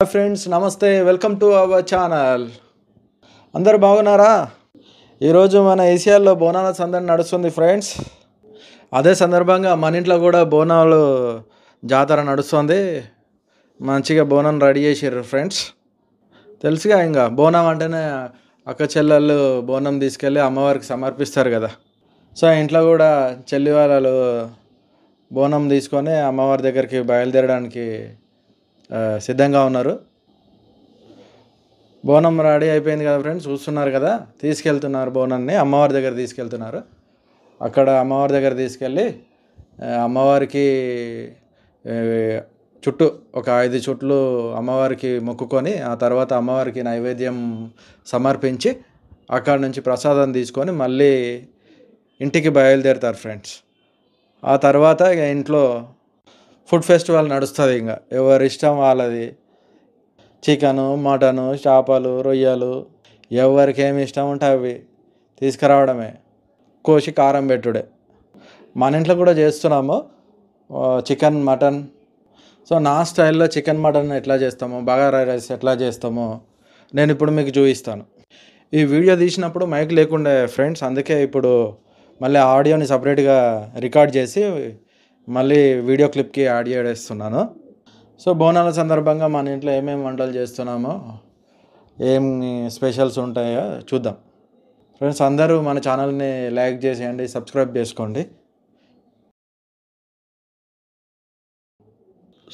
Hi friends, నమస్తే. Welcome to our channel. అందరు బాగున్నారా? ఈరోజు మన ఏసియాలో బోనాల సందడి నడుస్తుంది ఫ్రెండ్స్. అదే సందర్భంగా మన ఇంట్లో కూడా బోనాలు జాతర నడుస్తుంది. మంచిగా బోనం రెడీ చేసారు ఫ్రెండ్స్. తెలుసుగా, ఇంకా బోనం అంటేనే అక్క చెల్లెళ్ళు బోనం తీసుకెళ్ళి అమ్మవారికి సమర్పిస్తారు కదా. సో ఇంట్లో కూడా చెల్లి వాళ్ళు బోనం తీసుకొని అమ్మవారి దగ్గరికి బయలుదేరడానికి సిద్ధంగా ఉన్నారు. బోనం రెడీ అయిపోయింది కదా ఫ్రెండ్స్, చూస్తున్నారు కదా. తీసుకెళ్తున్నారు బోనాన్ని, అమ్మవారి దగ్గర తీసుకెళ్తున్నారు. అక్కడ అమ్మవారి దగ్గర తీసుకెళ్ళి అమ్మవారికి చుట్టూ ఒక 5 చుట్లు అమ్మవారికి మొక్కుకొని, ఆ తర్వాత అమ్మవారికి నైవేద్యం సమర్పించి అక్కడ నుంచి ప్రసాదం తీసుకొని మళ్ళీ ఇంటికి బయలుదేరుతారు ఫ్రెండ్స్. ఆ తర్వాత ఇక ఇంట్లో ఫుడ్ ఫెస్టివల్ నడుస్తుంది. ఇంకా ఎవరి ఇష్టం వాళ్ళది. చికెను, మటను, చేపలు, రొయ్యలు, ఎవరికి ఏమి ఇష్టం ఉంటే అవి తీసుకురావడమే, కోసి కారం పెట్టుడే. మన ఇంట్లో కూడా చేస్తున్నాము చికెన్, మటన్. సో నా స్టైల్లో చికెన్, మటన్ ఎట్లా చేస్తామో, బగారా రైస్ ఎట్లా చేస్తామో నేను ఇప్పుడు మీకు చూపిస్తాను. ఈ వీడియో తీసినప్పుడు మైక్ లేకుండే ఫ్రెండ్స్, అందుకే ఇప్పుడు మళ్ళీ ఆడియోని సపరేట్గా రికార్డ్ చేసి మళ్ళీ వీడియో క్లిప్కి యాడ్ చేస్తున్నాను. సో బోనాల సందర్భంగా మన ఇంట్లో ఏమేమి వంటలు చేస్తున్నామో, ఏం స్పెషల్స్ ఉంటాయో చూద్దాం ఫ్రెండ్స్. అందరూ మన ఛానల్ని లైక్ చేసేయండి, సబ్స్క్రైబ్ చేసుకోండి.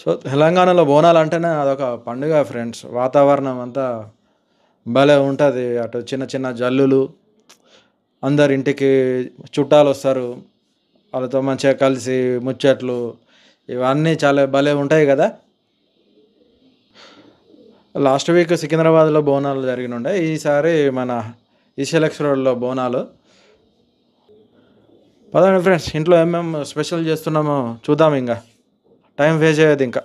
సో తెలంగాణలో బోనాలు అంటేనే అదొక పండుగ ఫ్రెండ్స్. వాతావరణం అంతా భలే ఉంటుంది. అటు చిన్న చిన్న జల్లులు, అందరి ఇంటికి చుట్టాలు వస్తారు, వాళ్ళతో మంచిగా కలిసి ముచ్చట్లు, ఇవన్నీ చాలా భలే ఉంటాయి కదా. లాస్ట్ వీక్ సికింద్రాబాద్లో బోనాలు జరిగినుండే, ఈసారి మన ఈసీఎల్ఎక్స్ రోడ్లో బోనాలు. పదండి ఫ్రెండ్స్, ఇంట్లో ఏమేమి స్పెషల్ చేస్తున్నామో చూద్దాం. ఇంకా టైం వేస్ట్ చేయదు. ఇంకా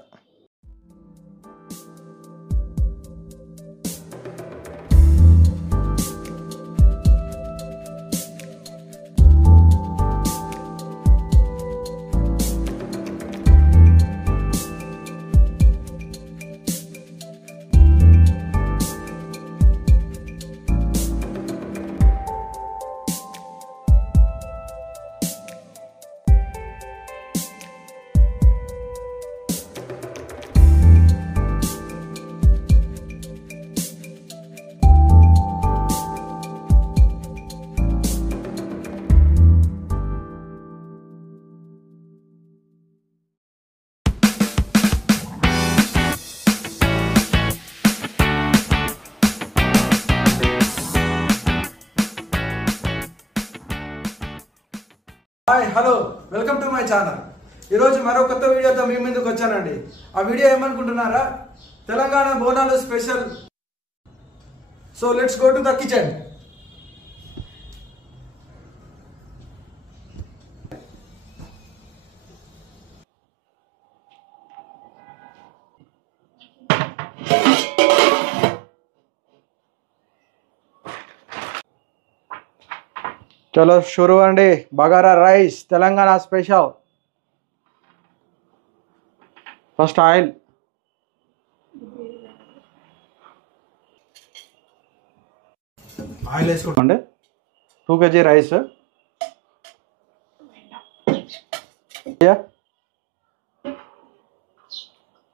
hi, hello, welcome to my channel. ఈరోజు మరో కొత్త వీడియోతో మీ ముందుకు వచ్చానండి. ఆ వీడియో ఏమనుకుంటున్నారా? Telangana Bonalu special. So let's go to the kitchen. చలో షురు అండి. Bagara rice Telangana special. First oil వేసుకోండి. 2 kg రైస్.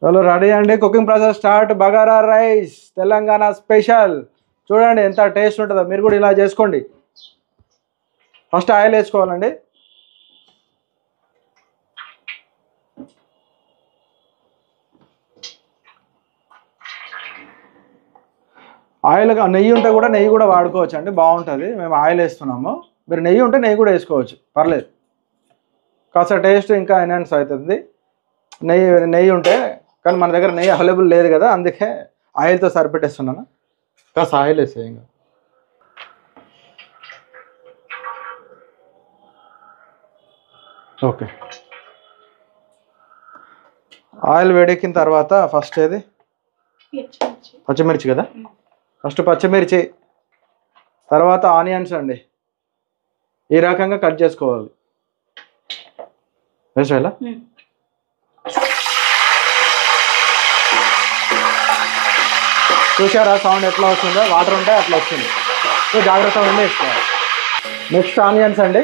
చలో రెడీ అండి. Cooking process start. Bagara rice Telangana special. చూడండి ఎంత టేస్ట్ ఉంటుందో. మీరు కూడా ఇలా చేసుకోండి. ఫస్ట్ ఆయిల్ వేసుకోవాలండి. ఆయిల్ నెయ్యి ఉంటే కూడా నెయ్యి కూడా వాడుకోవచ్చు అండి, బాగుంటుంది. మేము ఆయిల్ వేస్తున్నాము. మీరు నెయ్యి ఉంటే నెయ్యి కూడా వేసుకోవచ్చు, పర్లేదు. కాస్త టేస్ట్ ఇంకా ఎన్హాన్స్ అవుతుంది నెయ్యి ఉంటే. కానీ మన దగ్గర నెయ్యి అవైలబుల్ లేదు కదా, అందుకే ఆయిల్తో సరిపెట్టేస్తున్నాను. కాస్త ఆయిల్ వేసే. ఇంకా ఓకే. ఆయిల్ వేడెక్కిన తర్వాత ఫస్ట్ ఏది పచ్చిమిర్చి కదా. ఫస్ట్ పచ్చిమిర్చి, తర్వాత ఆనియన్స్ అండి. ఈ రకంగా కట్ చేసుకోవాలి. వేసేలా చూసారా సౌండ్ ఎట్లా వస్తుందో, వాటర్ ఉంటే అట్లా వస్తుంది. సో జాగ్రత్తగా ఉండి వేసుకోవాలి. నెక్స్ట్ ఆనియన్స్ అండి.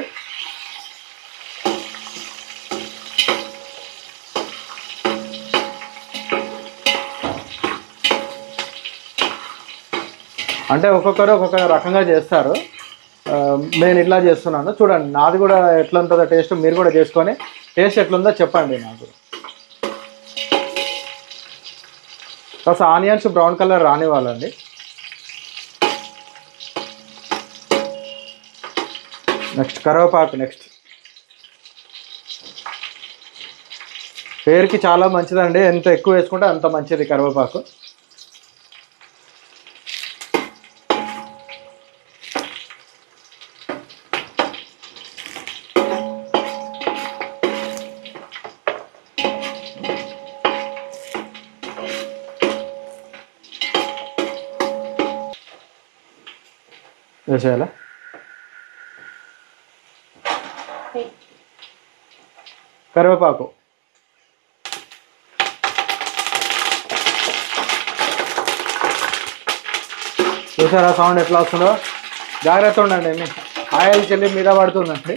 అంటే ఒక్కొక్కరు ఒక్కొక్క రకంగా చేస్తారు. నేను ఇట్లా చేస్తున్నాను. చూడండి నాది కూడా ఎట్లా ఉంటుందో టేస్ట్, మీరు కూడా చేసుకొని టేస్ట్ ఎట్లుందో చెప్పండి నాకు. కాస్త ఆనియన్స్ బ్రౌన్ కలర్ రానివ్వాలండి. నెక్స్ట్ కరివేపాకు. నెక్స్ట్ పేరుకి చాలా మంచిదండి, ఎంత ఎక్కువ వేసుకుంటే అంత మంచిది కరివేపాకు. వేసేయాలా? కరివేపాకు చూసారా సౌండ్ ఎట్లా వస్తుందో? జాగ్రత్త ఉండండి, ఆయిల్ చెల్లి మీద పడుతుందండి.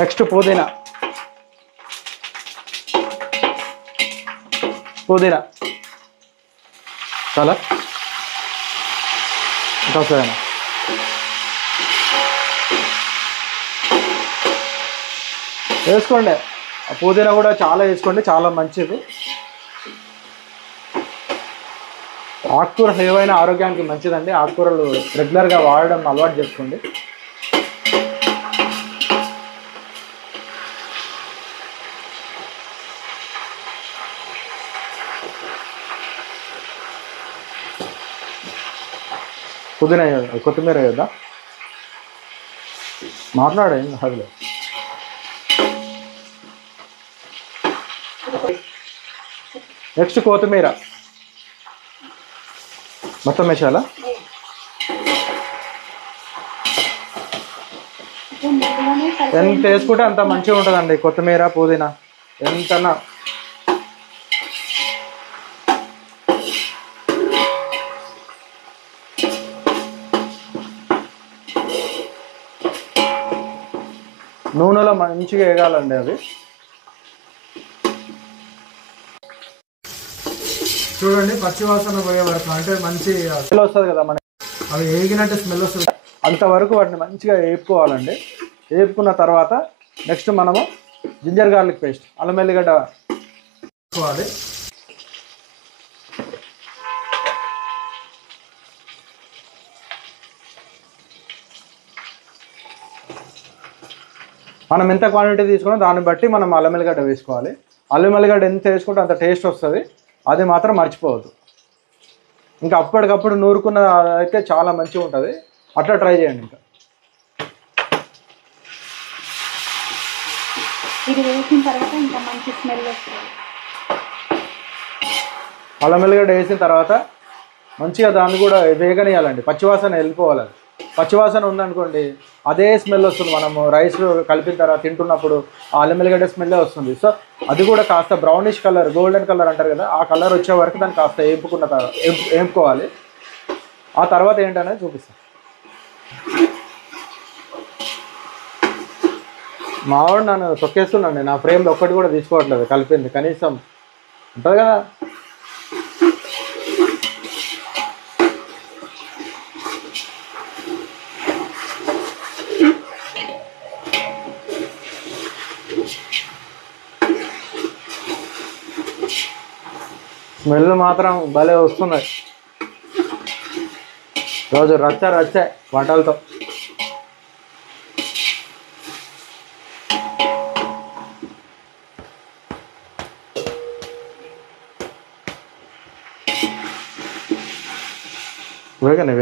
నెక్స్ట్ పుదీనా. చాలా ఇంకా సరేనా? వేసుకోండి, పుదీనా కూడా చాలా వేసుకోండి, చాలా మంచిది. ఆకుకూర ఏవైనా ఆరోగ్యానికి మంచిదండి. ఆకుకూరలు రెగ్యులర్గా వాడడం అలవాటు చేసుకోండి. పుదీనా కొత్తిమీర వేద్దా? మాట్లాడండి అదిలే. నెక్స్ట్ కొత్తిమీర మొత్తం వేసాలా? ఎంత వేసుకుంటే అంత మంచిగా ఉంటుందండి కొత్తిమీర పుదీనా ఎంతనా. నూనెలో మంచిగా వేగాలండి అవి. చూడండి పచ్చి వాసన పోయే వరకు, అంటే మంచి స్మెల్ వస్తుంది కదా మనకి, అవి వేగినట్టు స్మెల్ వస్తుంది. అంతవరకు వాటిని మంచిగా వేపుకోవాలండి. వేపుకున్న తర్వాత నెక్స్ట్ మనము జింజర్ గార్లిక్ పేస్ట్, అల్లం వెల్లిగడ్డ వేసుకోవాలి. మనం ఎంత క్వాంటిటీ తీసుకున్నాం దాన్ని బట్టి మనం అల్లం వెల్లిగడ్డ వేసుకోవాలి. అల్లం వెల్లిగడ్డ ఎంత వేసుకుంటే అంత టేస్ట్ వస్తుంది, అది మాత్రం మర్చిపోవద్దు. ఇంకా అప్పటికప్పుడు నూరుకున్న అయితే చాలా మంచిగా ఉంటుంది, అట్లా ట్రై చేయండి. ఇంకా ఇది వేసిన తర్వాత ఇంకా మంచి స్మెల్ వస్తుంది. అల్లం వెల్లిగడ్డ వేసిన తర్వాత మంచిగా దాన్ని కూడా వేగనీయాలండి, పచ్చివాసన వెళ్ళిపోవాలి. పచ్చివాసన ఉందనుకోండి అదే స్మెల్ వస్తుంది, మనము రైస్ కలిపిన తర్వాత తింటున్నప్పుడు ఆ అల్లం వెల్లిగడ్డ స్మెల్లే వస్తుంది. సో అది కూడా కాస్త బ్రౌనిష్ కలర్, గోల్డెన్ కలర్ అంటారు కదా, ఆ కలర్ వచ్చే వరకు దాన్ని కాస్త వేపుకోవాలి. ఆ తర్వాత ఏంటనేది చూపిస్తాను. మావాడు నన్ను తొక్కేస్తున్నాండి, నా ఫ్రేమ్లో ఒక్కటి కూడా తీసుకోవట్లేదు కలిపింది, కనీసం ఉంటుంది కదా. స్మెల్ మాత్రం భలే వస్తున్నాయి. రోజు రచ్చే వంటలతో. వేగనే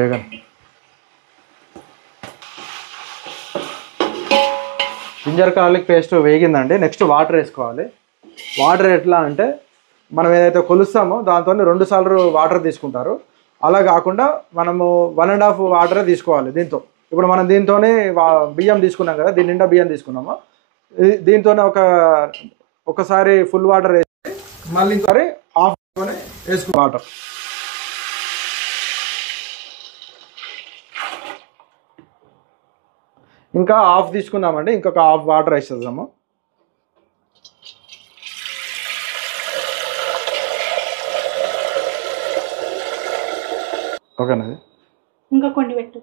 జింజర్ గార్లిక్ పేస్ట్ వేగిందండి. నెక్స్ట్ వాటర్ వేసుకోవాలి. వాటర్ ఎట్లా అంటే మనం ఏదైతే కొలుస్తామో దాంతో 2 సార్లు వాటర్ తీసుకుంటారు, అలా కాకుండా మనము 1.5 వాటరే తీసుకోవాలి దీంతో. ఇప్పుడు మనం దీంతోనే బియ్యం తీసుకున్నాం కదా, దీని నిండా బియ్యం తీసుకున్నాము. దీంతోనే ఒకసారి ఫుల్ వాటర్ వేసి మళ్ళీ ఇంకోసారి హాఫ్ వేసుకున్నాం వాటర్. ఇంకా హాఫ్ తీసుకుందామండి, ఇంకొక హాఫ్ వాటర్ వేసేద్దాము. ఓకేనా? ఇంకా కొన్ని పెట్టు,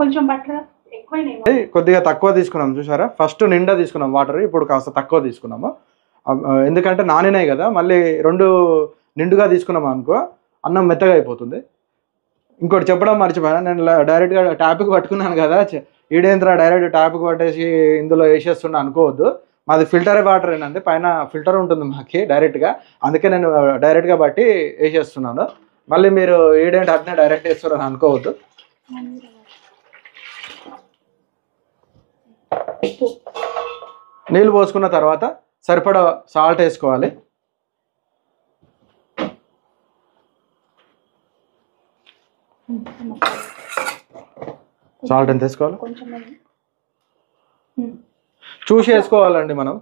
కొంచెం బట్టర్ ఎక్కువైనాయి. కొద్దిగా తక్కువ తీసుకున్నాం చూసారా, ఫస్ట్ నిండా తీసుకున్నాం వాటర్, ఇప్పుడు కాస్త తక్కువ తీసుకున్నాము. ఎందుకంటే నానినాయి కదా, మళ్ళీ 2 నిండుగా తీసుకున్నాము అనుకో అన్నం మెత్తగా అయిపోతుంది. ఇంకోటి చెప్పడం మర్చిపోయాను, నేను డైరెక్ట్గా ట్యాప్కి పట్టుకున్నాను కదా, ఈడేంద్ర డైరెక్ట్ ట్యాప్కి పట్టేసి ఇందులో వేసేస్తున్నా అనుకోవద్దు. మాది ఫిల్టర్ వాటర్ ఏంటంటే పైన ఫిల్టర్ ఉంటుంది మాకి డైరెక్ట్గా, అందుకే నేను డైరెక్ట్గా బట్టి వేసేస్తున్నాను. మళ్ళీ మీరు ఈడేంటి అట్నే డైరెక్ట్ వేస్తున్నారని అనుకోవద్దు. నీళ్ళు పోసుకున్న తర్వాత సరిపడా సాల్ట్ వేసుకోవాలి. సాల్ట్ ఎంత వేసుకోవాలి చూసి వేసుకోవాలండి మనం,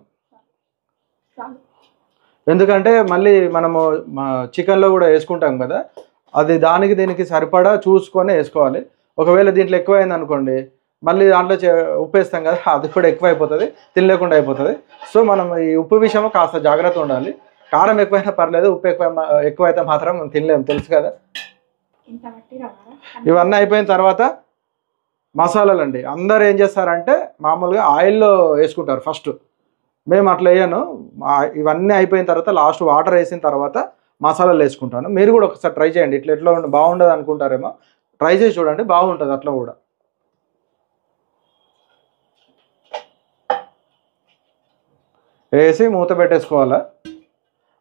ఎందుకంటే మళ్ళీ మనము చికెన్లో కూడా వేసుకుంటాం కదా, అది దానికి దీనికి సరిపడా చూసుకొని వేసుకోవాలి. ఒకవేళ దీంట్లో ఎక్కువైంది అనుకోండి, మళ్ళీ దాంట్లో ఉప్పు వేస్తాం కదా, అది కూడా ఎక్కువ అయిపోతుంది, తినలేకుండా అయిపోతుంది. సో మనం ఈ ఉప్పు విషయంలో కాస్త జాగ్రత్త ఉండాలి. కారం ఎక్కువైనా పర్లేదు, ఉప్పు ఎక్కువైతే మాత్రం మనం తినలేము, తెలుసు కదా. ఇవన్నీ అయిపోయిన తర్వాత మసాలాలు అండి, అందరు ఏం చేస్తారంటే మామూలుగా ఆయిల్లో వేసుకుంటారు ఫస్ట్. మేము అట్లా వేయను, ఇవన్నీ అయిపోయిన తర్వాత లాస్ట్ వాటర్ వేసిన తర్వాత మసాలాలు వేసుకుంటాను. మీరు కూడా ఒకసారి ట్రై చేయండి, ఎట్లా బాగుండదు అనుకుంటారేమో, ట్రై చేసి చూడండి, బాగుంటుంది అట్లా కూడా. వేసి మూత పెట్టేసుకోవాలి.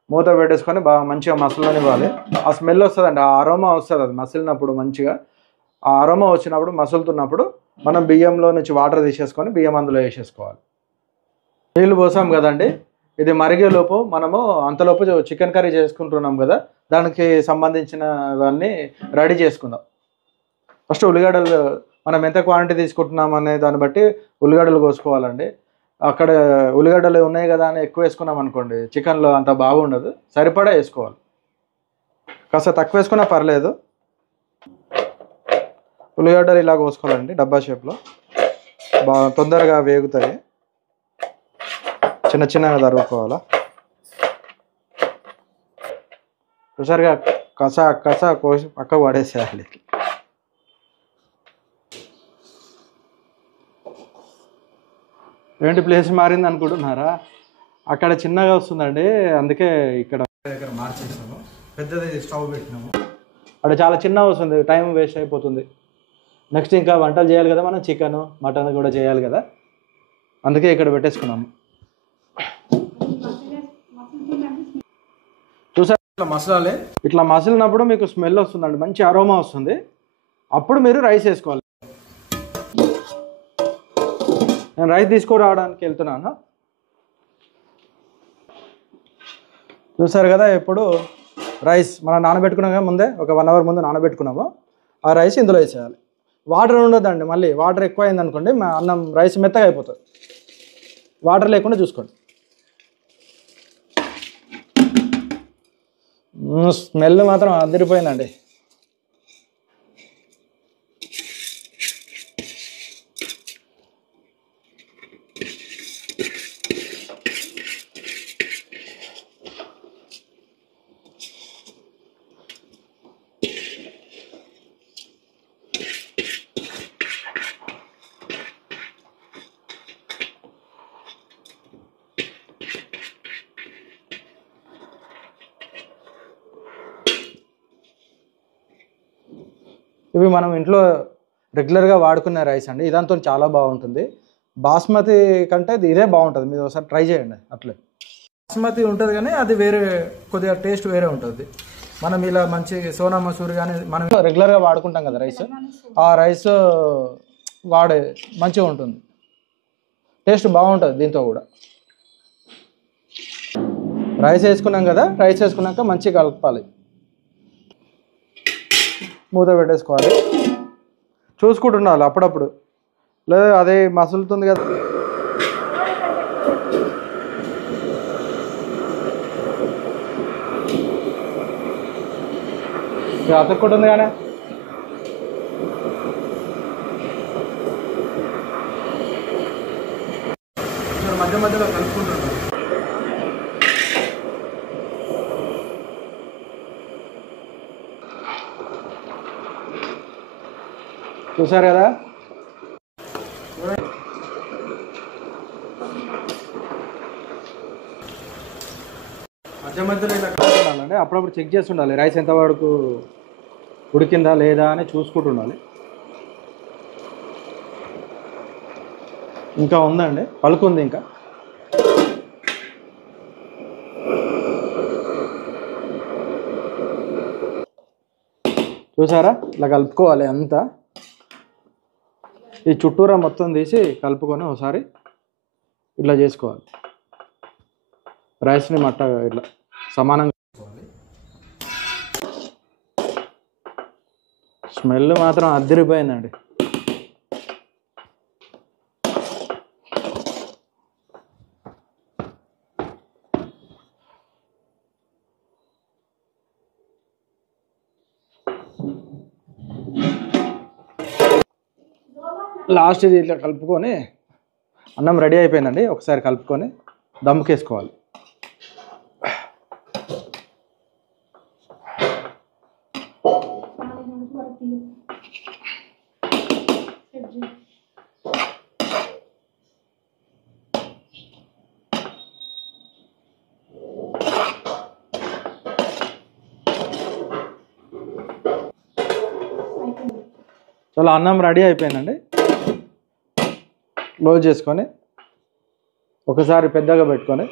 మూత పెట్టేసుకొని బాగా మంచిగా మసలనివ్వాలి. ఆ స్మెల్ వస్తుందండి, ఆ అరోమా వస్తుంది, అది మసిలినప్పుడు మంచిగా ఆ అరోమా వచ్చినప్పుడు మసులుతున్నప్పుడు మనం బియ్యంలో నుంచి వాటర్ తీసేసుకొని బియ్యం అందులో వేసేసుకోవాలి. నీళ్ళు పోసాం కదండి, ఇది మరిగేలోపు మనము అంతలోపు చికెన్ కర్రీ చేసుకుంటున్నాం కదా, దానికి సంబంధించినవన్నీ రెడీ చేసుకుందాం. ఫస్ట్ ఉల్లిగడ్డలు మనం ఎంత క్వాంటిటీ తీసుకుంటున్నాం అనే దాన్ని బట్టి ఉల్లిగడ్డలు కోసుకోవాలండి. అక్కడ ఉల్లిగడ్డలు ఉన్నాయి కదా అని ఎక్కువ వేసుకున్నాం అనుకోండి, చికెన్లో అంత బాగుండదు, సరిపడా వేసుకోవాలి. కాస్త తక్కువ వేసుకున్నా పర్లేదు. ఉల్లిగడ్డలు ఇలా కోసుకోవాలండి, డబ్బా షేప్లో, బాగా తొందరగా వేగుతాయి. చిన్న చిన్నగా తరుగుకోవాలా. ఒకసారిగా కసా కోసి పక్కకు పడేసేయాలి. ఏంటి ప్లేస్ మారింది అనుకుంటున్నారా? అక్కడ చిన్నగా వస్తుందండి, అందుకే ఇక్కడ దగ్గర మార్చేసాము, పెద్దది స్టవ్ పెట్టినాము. అక్కడ చాలా చిన్నగా వస్తుంది, టైం వేస్ట్ అయిపోతుంది. నెక్స్ట్ ఇంకా వంటలు చేయాలి కదా మనం, చికెన్ మటన్ కూడా చేయాలి కదా, అందుకే ఇక్కడ పెట్టేసుకున్నాము. చూసారు ఇట్లా మసాలాలే, ఇట్లా మసిలినప్పుడు మీకు స్మెల్ వస్తుందండి, మంచి అరోమా వస్తుంది. అప్పుడు మీరు రైస్ వేసుకోవాలి. నేను రైస్ తీసుకురావడానికి వెళ్తున్నాను. చూసారు కదా, ఇప్పుడు రైస్ మనం నానబెట్టుకున్నాం కదా ముందే, ఒక 1 అవర్ ముందు నానబెట్టుకున్నాము. ఆ రైస్ ఇందులో వేసేయాలి. వాటర్ ఉండొద్దండి, మళ్ళీ వాటర్ ఎక్కువ అయింది అనుకోండి మా అన్నం రైస్ మెత్తగా అయిపోతుంది. వాటర్ లేకుండా చూసుకోండి. స్మెల్ మాత్రం అదిరిపోయిందండి. ఇవి మనం ఇంట్లో రెగ్యులర్గా వాడుకునే రైస్ అండి, ఇదంతా చాలా బాగుంటుంది. బాస్మతి కంటే ఇదే బాగుంటుంది, మీరు ఒకసారి ట్రై చేయండి. అట్లే బాస్మతి ఉంటుంది కానీ అది వేరే, కొద్దిగా టేస్ట్ వేరే ఉంటుంది. మనం ఇలా మంచి సోనా మసూరి కానీ మనం రెగ్యులర్గా వాడుకుంటాం కదా రైస్, ఆ రైస్ వాడే మంచిగా ఉంటుంది, టేస్ట్ బాగుంటుంది దీంతో కూడా. రైస్ వేసుకున్నాం కదా, రైస్ వేసుకున్నాక మంచిగా కలపాలి, మూత పెట్టేసుకోవాలి. చూసుకుంటుండాలి అప్పుడప్పుడు, లేదా అదే మసులుతుంది కదా. అతుక్కుంటుంది కానీ మధ్య మధ్యలో కలుపుకుంటున్నాను. చూసారు కదా, మధ్య మధ్యలో ఇలా కలుపుకుండాలండి. అప్పుడప్పుడు చెక్ చేసి ఉండాలి రైస్ ఎంతవరకు ఉడికిందా లేదా అని చూసుకుంటుండాలి. ఇంకా ఉందండి, పలుకుంది ఇంకా. చూసారా, ఇలా కలుపుకోవాలి అంతా. ఈ చుట్టూరా మొత్తం తీసి కలుపుకొని ఒకసారి ఇట్లా చేసుకోవాలి. రైస్ని మట్టగా ఇట్లా సమానంగా చేసుకోవాలి. స్మెల్ మాత్రం అదిరిపోయిందండి. లాస్ట్ ఇది ఇట్లా కలుపుకొని అన్నం రెడీ అయిపోయిందండి. ఒకసారి కలుపుకొని దమ్ముకేసుకోవాలి. చాలా అన్నం రెడీ అయిపోయిందండి. క్లోజ్ చేసుకొని ఒకసారి పెద్దగా పెట్టుకొని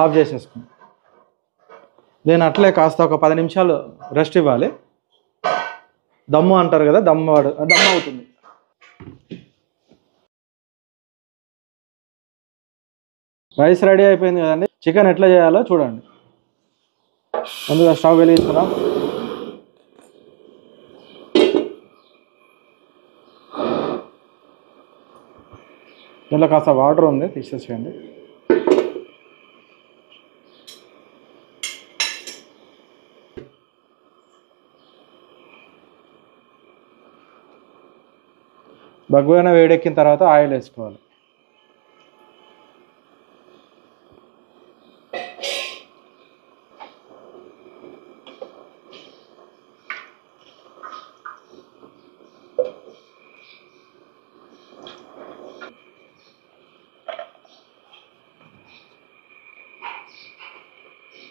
ఆఫ్ చేసేసుకోండి. నేను అట్లే కాస్త ఒక 10 నిమిషాలు రెస్ట్ ఇవ్వాలి. దమ్ము అంటారు కదా, దమ్ము అవుతుంది. రైస్ రెడీ అయిపోయింది కదండి. చికెన్ ఎట్లా చేయాలో చూడండి. ముందుగా స్టవ్ వెలిగించుకున్నాం. దీంట్లో కాస్త వాటర్ ఉంది, తీసేసేయండి. బగ్గున వేడెక్కిన తర్వాత ఆయిల్ వేసుకోవాలి.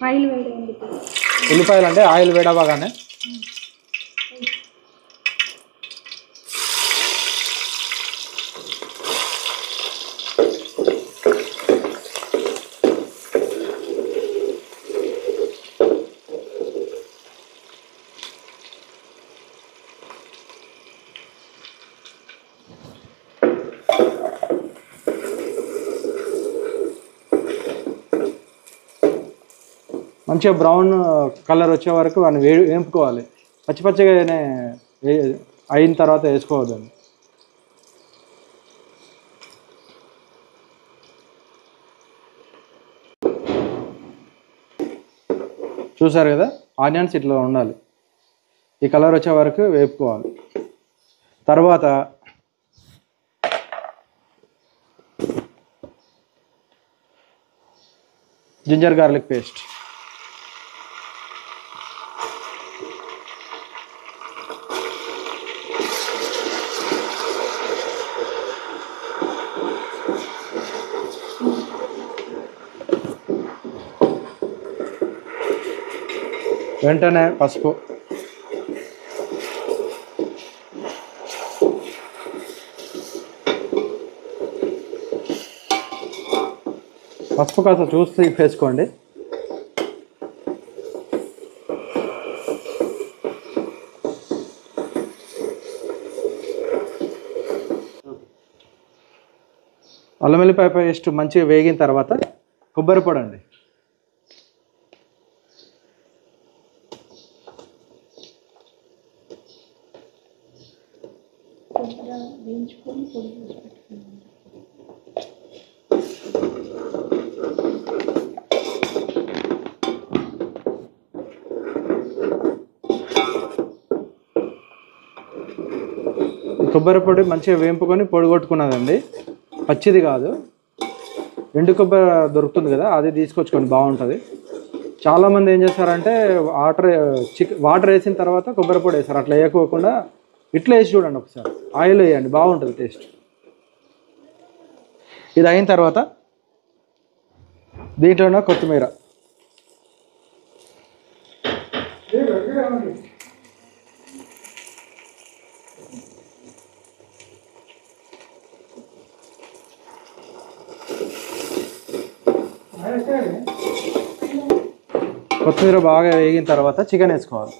ఆయిల్ వేయండి. ఉల్లిపాయలు అంటే ఆయిల్ వేడవగానే మంచిగా బ్రౌన్ కలర్ వచ్చే వరకు వాడిని వేపుకోవాలి. పచ్చి పచ్చిగానే అయిన తర్వాత వేసుకోవద్దండి. చూసారు కదా, ఆనియన్స్ ఇట్లా ఉండాలి. ఈ కలర్ వచ్చే వరకు వేపుకోవాలి. తర్వాత జింజర్ గార్లిక్ పేస్ట్, వెంటనే పసుపు, పసుపు కాస్త చూసి వేసుకోండి. అల్లం వెల్లిపాయ పేస్ట్ మంచిగా వేగిన తర్వాత కొబ్బరి పొడి అండి. కొద్దిగా వేయించుకొని పొడి చేసి పెట్టుకున్నాను. కొబ్బరి పొడి మంచిగా వేంపుకొని పొడి కొట్టుకున్నదండి, పచ్చిది కాదు. ఎండు కొబ్బరి దొరుకుతుంది కదా, అది తీసుకొచ్చుకోండి, బాగుంటుంది. చాలామంది ఏం చేస్తారంటే వాటర్ వేసిన తర్వాత కొబ్బరి పొడి వేస్తారు. అట్లా వేయకోకుండా ఇట్లా వేసి చూడండి ఒకసారి, ఆయిల్ వేయండి, బాగుంటుంది టేస్ట్. ఇది అయిన తర్వాత దీంట్లోనే కొత్తిమీర, కొత్తిమీర బాగా వేగిన తర్వాత చికెన్ వేసుకోవాలి.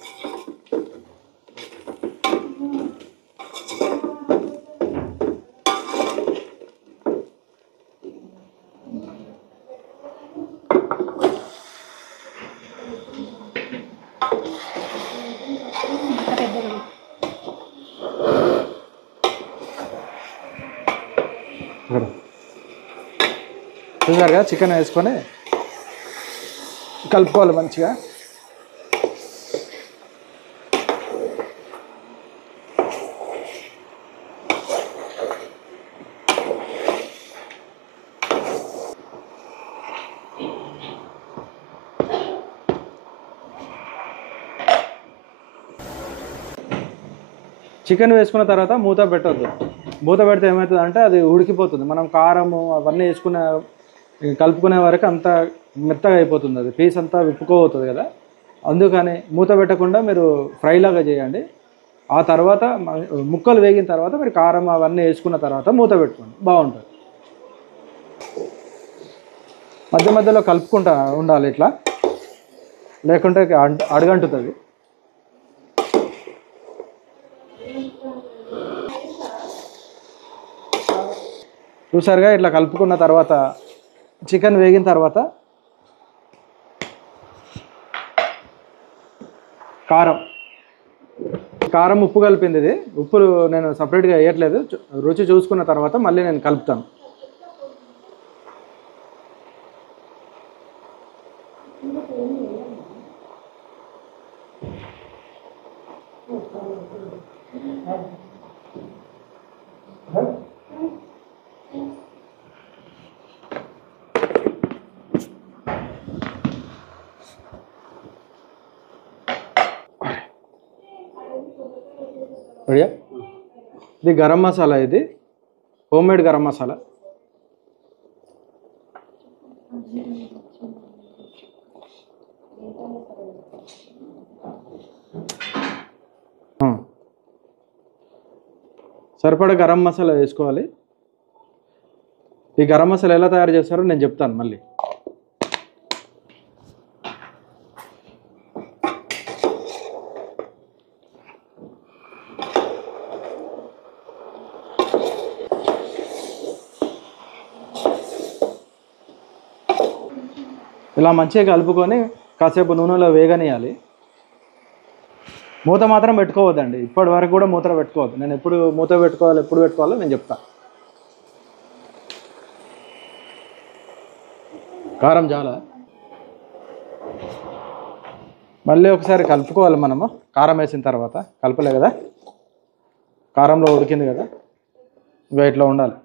చూసారుగా, చికెన్ వేసుకొని కలుపుకోవాలి మంచిగా. చికెన్ వేసుకున్న తర్వాత మూత పెట్టొద్దు. మూత పెడితే ఏమవుతుంది అంటే అది ఉడికిపోతుంది. మనం కారము అవన్నీ కలుపుకునే వరకు అంతా మెత్తగా అయిపోతుంది, అది పీస్ అంతా విప్పుకోబోతుంది కదా. అందుకని మూత పెట్టకుండా మీరు ఫ్రైలాగా చేయండి. ఆ తర్వాత ముక్కలు వేగిన తర్వాత మీరు కారం అవన్నీ వేసుకున్న తర్వాత మూత పెట్టుకోండి, బాగుంటుంది. మధ్య మధ్యలో కలుపుకుంటా ఉండాలి ఇట్లా, లేకుంటే అడుగంటుతుంది. చూసారుగా, ఇట్లా కలుపుకున్న తర్వాత చికెన్ వేగిన తర్వాత కారం ఉప్పు కలిపింది. ఇది ఉప్పు నేను సపరేట్గా వేయట్లేదు, రుచి చూసుకున్న తర్వాత మళ్ళీ నేను కలుపుతాను. ఇది గరం మసాలా, ఇది హోమ్మేడ్ గరం మసాలా. సరిపడా గరం మసాలా వేసుకోవాలి. ఈ గరం మసాలా ఎలా తయారు చేస్తారో నేను చెప్తాను మళ్ళీ. ఇలా మంచిగా కలుపుకొని కాసేపు నూనెలో వేగనీయాలి. మూత మాత్రం పెట్టుకోవద్దండి, ఇప్పటి వరకు కూడా మూత పెట్టుకోవద్దు. నేను ఎప్పుడు మూత పెట్టుకోవాలి, ఎప్పుడు పెట్టుకోవాలో నేను చెప్తాను. కారం చాలా మళ్ళీ ఒకసారి కలుపుకోవాలి మనము. కారం వేసిన తర్వాత కలపలే కదా, కారంలో ఉడికింది కదా, ఇంకా ఇట్లా ఉండాలి.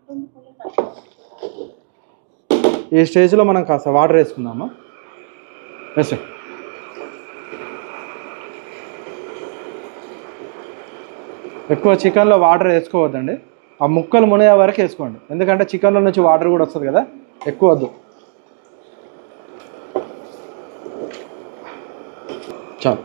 ఈ స్టేజ్లో మనం కాస్త వాటర్ వేసుకుందాము. వేసే ఎక్కువ చికెన్లో వాటర్ వేసుకోవద్దండి, ఆ ముక్కలు మునిగే వరకు వేసుకోండి. ఎందుకంటే చికెన్లో నుంచి వాటర్ కూడా వస్తుంది కదా, ఎక్కువ వద్దు. చాలు.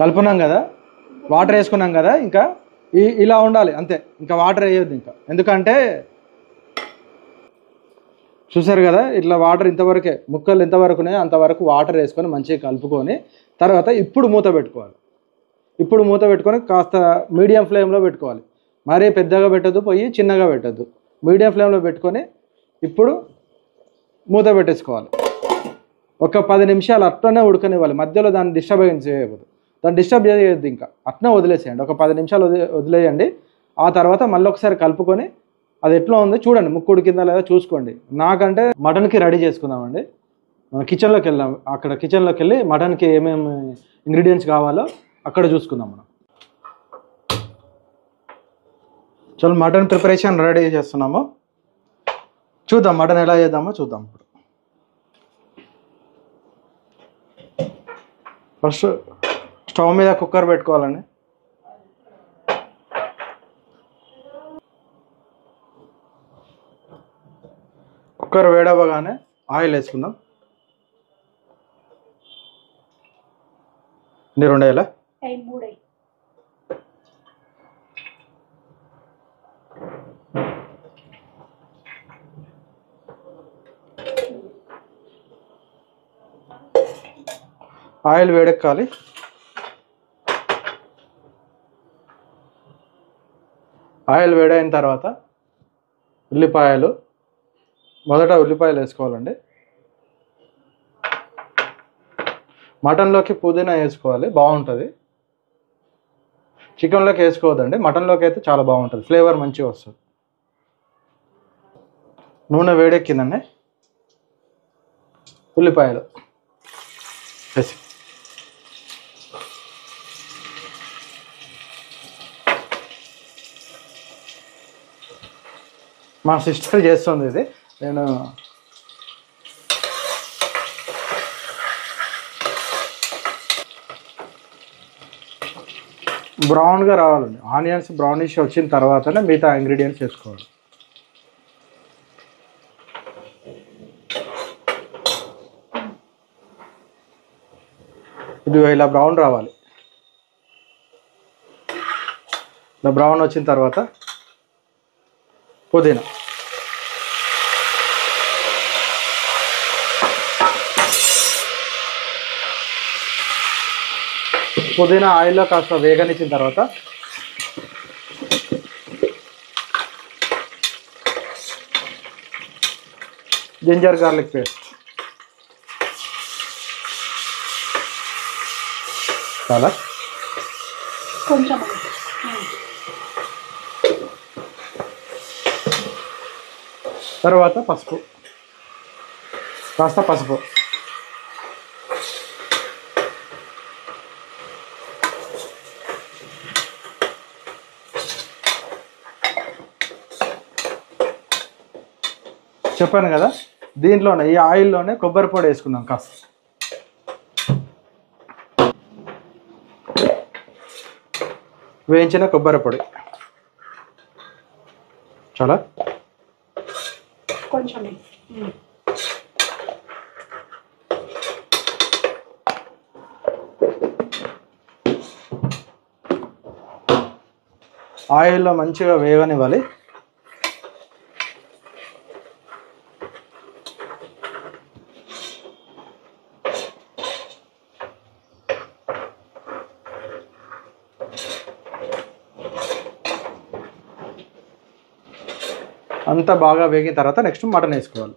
కలుపున్నాం కదా, వాటర్ వేసుకున్నాం కదా, ఇంకా ఇలా ఉండాలి అంతే, ఇంకా వాటర్ వేయొద్దు ఇంకా. ఎందుకంటే చూసారు కదా, ఇట్లా వాటర్ ఇంతవరకే, ముక్కలు ఎంతవరకునే అంతవరకు వాటర్ వేసుకొని మంచిగా కలుపుకొని తర్వాత ఇప్పుడు మూత పెట్టుకోవాలి. ఇప్పుడు మూత పెట్టుకొని కాస్త మీడియం ఫ్లేమ్లో పెట్టుకోవాలి. మరీ పెద్దగా పెట్టద్దు, పొయ్యి చిన్నగా పెట్టద్దు, మీడియం ఫ్లేమ్లో పెట్టుకొని ఇప్పుడు మూత పెట్టేసుకోవాలి. ఒక 10 నిమిషాలు అట్లనే ఉడకనివ్వాలి. మధ్యలో దాన్ని డిస్టర్బెన్స్ చేయకూడదు. దాన్ని డిస్టర్బ్ చేయొద్దు, ఇంకా అట్నే వదిలేసేయండి. ఒక 10 నిమిషాలు వదిలేయండి. ఆ తర్వాత మళ్ళీ ఒకసారి కలుపుకొని అది ఎట్లా ఉందో చూడండి, ముక్కు ఉడికిందా లేదా చూసుకోండి. నాకంటే మటన్కి రెడీ చేసుకుందామండి. మనం కిచెన్లోకి వెళ్దాం. అక్కడ కిచెన్లోకి వెళ్ళి మటన్కి ఏమేమి ఇంగ్రీడియంట్స్ కావాలో అక్కడ చూసుకుందాం మనం. చలో మటన్ ప్రిపరేషన్ రెడీ చేస్తున్నాము. చూద్దాం మటన్ ఎలా చేద్దామో చూద్దాం. ఇప్పుడు ఫస్ట్ స్టవ్ మీద కుక్కర్ పెట్టుకోవాలండి. కుక్కర్ వేడవగానే ఆయిల్ వేసుకుందాం. 2 వేయాలా? ఆయిల్ వేడెక్కాలి. ఆయిల్ వేడైన తర్వాత ఉల్లిపాయలు, మొదట ఉల్లిపాయలు వేసుకోవాలండి. మటన్లోకి పుదీనా వేసుకోవాలి, బాగుంటుంది. చికెన్లోకి వేసుకోవద్దండి, మటన్లోకి అయితే చాలా బాగుంటుంది, ఫ్లేవర్ మంచిగా వస్తుంది. నూనె వేడెక్కిందండి. ఉల్లిపాయలు వేసి మా సిస్టర్ చేస్తుంది ఇది, నేను బ్రౌన్గా రావాలండి. ఆనియన్స్ బ్రౌనిష్ వచ్చిన తర్వాతనే మిగతా ఇంగ్రీడియంట్స్ వేసుకోవాలి. ఇది ఇలా బ్రౌన్ రావాలి. ఇలా బ్రౌన్ వచ్చిన తర్వాత పుదీనా, పుదీనా ఆయిల్లో కాస్త వేగనిచ్చిన తర్వాత జింజర్ గార్లిక్ పేస్ట్ చాలా కొంచెం తర్వాత పసుపు, కాస్త పసుపు, చెప్పాను కదా. దీంట్లోనే ఈ ఆయిల్లోనే కొబ్బరి పొడి వేసుకుందాం కాస్త. వేయించిన కొబ్బరి పొడి చాలా కొంచెం ఆయిల్లో మంచిగా వేగనివ్వాలి. అంతా బాగా వేగిన తర్వాత నెక్స్ట్ మటన్ వేసుకోవాలి.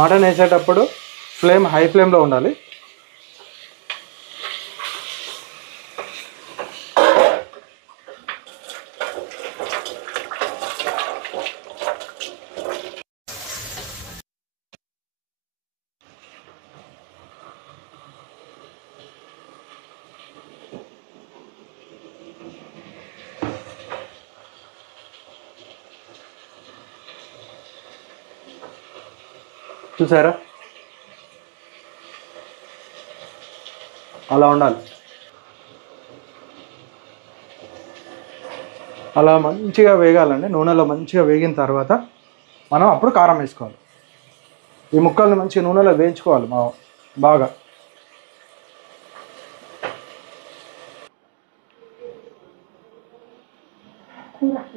మటన్ వేసేటప్పుడు ఫ్లేమ్ హై ఫ్లేమ్లో ఉండాలి. చూసారా, అలా ఉండాలి. అలా మంచిగా వేగాలండి. నూనెలో మంచిగా వేగిన తర్వాత మనం అప్పుడు కారం వేసుకోవాలి. ఈ ముక్కల్ని మంచిగా నూనెలో వేయించుకోవాలి బాగా.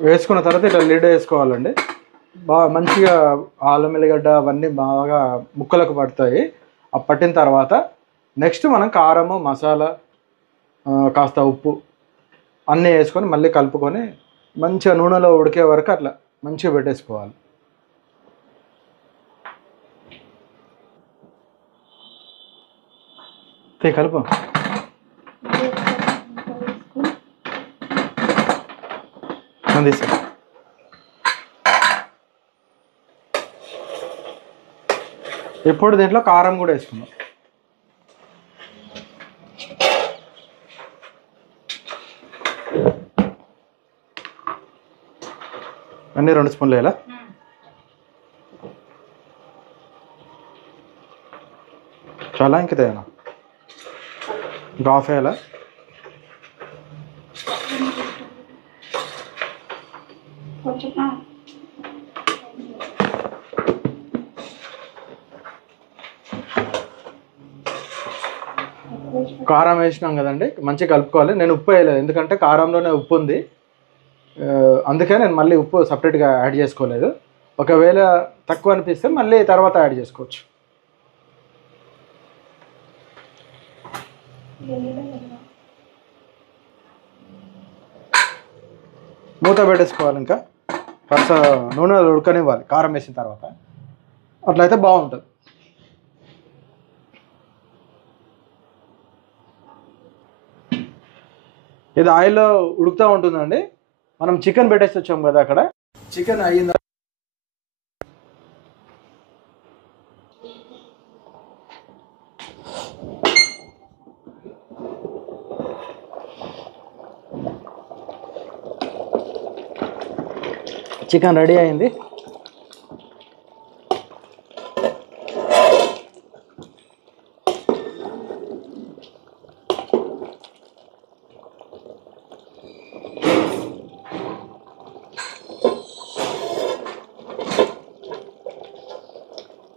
వేసుకున్న తర్వాత ఇట్లా లిడ్ వేసుకోవాలండి. బాగా మంచిగా అల్లం ఎల్లిగడ్డ అవన్నీ బాగా ముక్కలకు పడతాయి. పట్టిన తర్వాత నెక్స్ట్ మనం కారము మసాలా కాస్త ఉప్పు అన్నీ వేసుకొని మళ్ళీ కలుపుకొని మంచిగా నూనెలో ఉడికే వరకు అట్లా మంచిగా పెట్టేసుకోవాలి. కలుపు తీసా. ఇప్పుడు దీంట్లో కారం కూడా వేసుకున్నాం. అన్నీ 2 స్పూన్లు వేయాలా? చాలా ఇంకదేనా ఇంకా హాఫ్ వేయాలా? కారం వేసినాం కదండి, మంచిగా కలుపుకోవాలి. నేను ఉప్పు వేయలేదు ఎందుకంటే కారంలోనే ఉప్పు ఉంది, అందుకే నేను మళ్ళీ ఉప్పు సపరేట్గా యాడ్ చేసుకోలేదు. ఒకవేళ తక్కువ అనిపిస్తే మళ్ళీ తర్వాత యాడ్ చేసుకోవచ్చు. మూత పెట్టేసుకోవాలి. ఇంకా కాస్త నూనె ఉడకనివ్వాలి కారం వేసిన తర్వాత, అట్లయితే బాగుంటుంది. ఇది ఆయిల్లో ఉడుకుతూ ఉంటుందండి. మనం చికెన్ పెట్టేసి వచ్చాం కదా, అక్కడ చికెన్ అయ్యిందా చికెన్ రెడీ అయింది.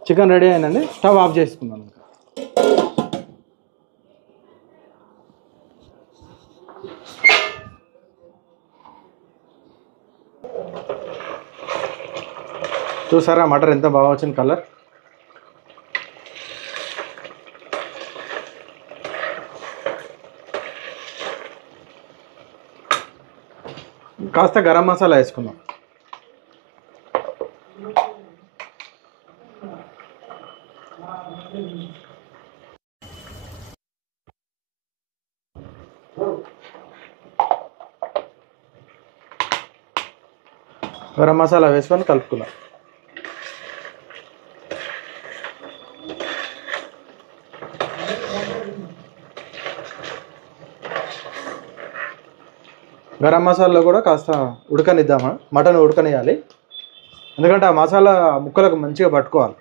చికెన్ రెడీ అయిందండి. స్టవ్ ఆఫ్ చేసుకుందాం. చూసారా మటన్ ఎంత బాగా వచ్చింది కలర్. కాస్త గరం మసాలా వేసుకుందాం. గరం మసాలా వేసుకొని కలుపుకుందాం. గరం మసాలాలో కూడా కాస్త ఉడకనిద్దామా, మటన్ ఉడకనియాలి, ఎందుకంటే ఆ మసాలా ముక్కలకు మంచిగా పట్టుకోవాలి.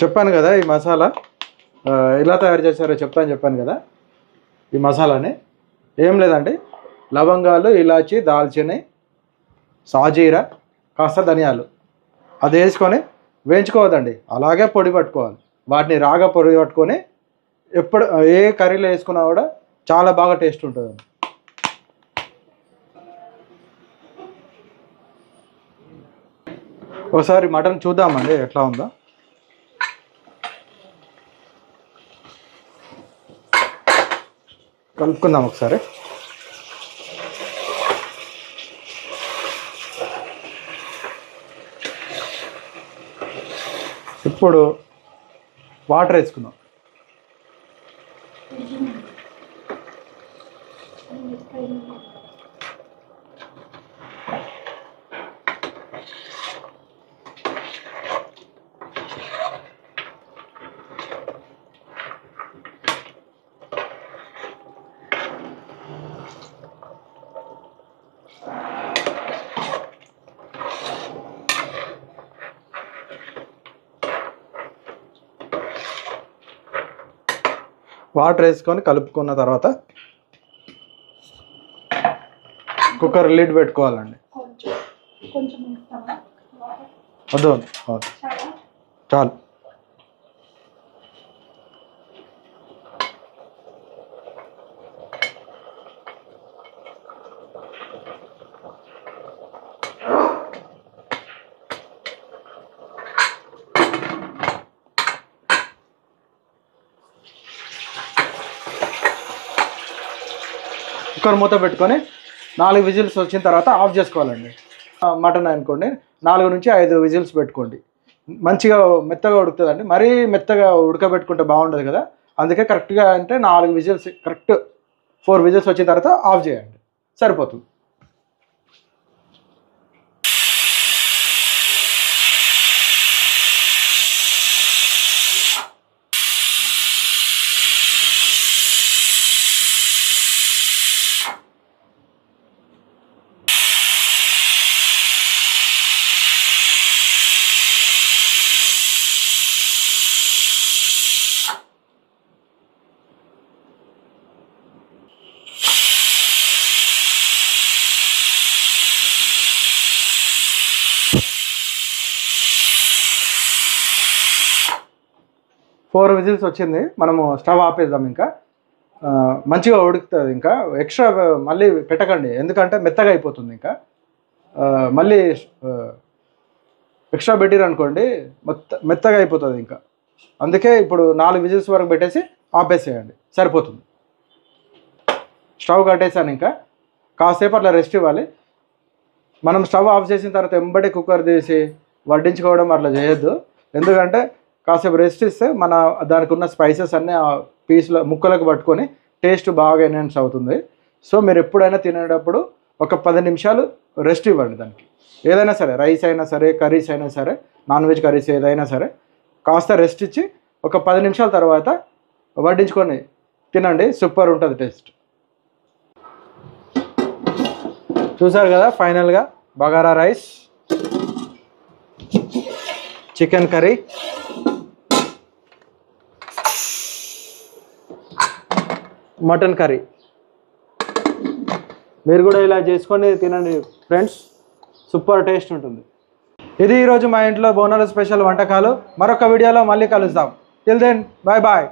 చెప్పాను కదా ఈ మసాలా ఎలా తయారు చేశారో చెప్పాను కదా. ఈ మసాలాని ఏం లేదండి, లవంగాలు, ఇలాచి, దాల్చిని, సాజీరా, కాస్త ధనియాలు అది వేసుకొని వేయించుకోవద్దండి, అలాగే పొడి పట్టుకోవాలి. వాటిని రాగా పొడి పట్టుకొని ఎప్పుడు ఏ కర్రీలో వేసుకున్నా కూడా చాలా బాగా టేస్ట్ ఉంటుంది. ఒకసారి మటన్ చూద్దామండి ఎట్లా ఉందో. కలుపుకుందాం ఒకసారి. ఇప్పుడు వాటర్ వేసుకుందాం. వాటర్ వేసుకొని కలుపుకున్న తర్వాత కుక్కర్ లిడ్ పెట్టుకోవాలండి. వద్దు చాలు. కుక్కర్ మూత పెట్టుకొని 4 విజిల్స్ వచ్చిన తర్వాత ఆఫ్ చేసుకోవాలండి. మటన్ అనుకోండి 4 నుంచి 5 విజిల్స్ పెట్టుకోండి. మంచిగా మెత్తగా ఉడుకుతుందండి. మరీ మెత్తగా ఉడకబెట్టుకుంటే బాగుండదు కదా, అందుకే కరెక్ట్గా అంటే 4 విజిల్స్, కరెక్ట్ 4 విజిల్స్ వచ్చిన తర్వాత ఆఫ్ చేయండి, సరిపోతుంది. ఫోర్ విజిల్స్ వచ్చింది, మనము స్టవ్ ఆపేద్దాం. ఇంకా మంచిగా ఉడుకుతుంది. ఇంకా ఎక్స్ట్రా మళ్ళీ పెట్టకండి, ఎందుకంటే మెత్తగా అయిపోతుంది. ఇంకా మళ్ళీ ఎక్స్ట్రా పెట్టిరనుకోండి మెత్తగా అయిపోతుంది. ఇంకా అందుకే ఇప్పుడు 4 విజిల్స్ వరకు పెట్టేసి ఆపేసేయండి, సరిపోతుంది. స్టవ్ కట్టేసాను. ఇంకా కాసేపు అట్లా రెస్ట్ ఇవ్వాలి. మనం స్టవ్ ఆఫ్ చేసిన తర్వాత ఎంబడి కుక్కర్ తీసి వడ్డించుకోవడం అట్లా చేయొద్దు, ఎందుకంటే కాసేపు రెస్ట్ ఇస్తే మన దానికి ఉన్న స్పైసెస్ అన్నీ ఆ పీస్లో ముక్కలకు పట్టుకొని టేస్ట్ బాగా ఎన్హాన్స్ అవుతుంది. సో మీరు ఎప్పుడైనా తినేటప్పుడు ఒక 10 నిమిషాలు రెస్ట్ ఇవ్వండి దానికి. ఏదైనా సరే, రైస్ అయినా సరే, కర్రీస్ అయినా సరే, నాన్ వెజ్ కర్రీస్ ఏదైనా సరే, కాస్త రెస్ట్ ఇచ్చి ఒక 10 నిమిషాల తర్వాత వడ్డించుకొని తినండి, సూపర్ ఉంటుంది టేస్ట్. చూసారు కదా, ఫైనల్గా bagara rice, chicken curry, mutton curry. మీరు కూడా ఇలా చేసుకొని తినండి ఫ్రెండ్స్, సూపర్ టేస్ట్ ఉంటుంది. ఇది ఈరోజు మా ఇంట్లో బోనాల స్పెషల్ వంటకాలు. మరొక వీడియోలో మళ్ళీ కలుద్దాం. Till then, bye bye.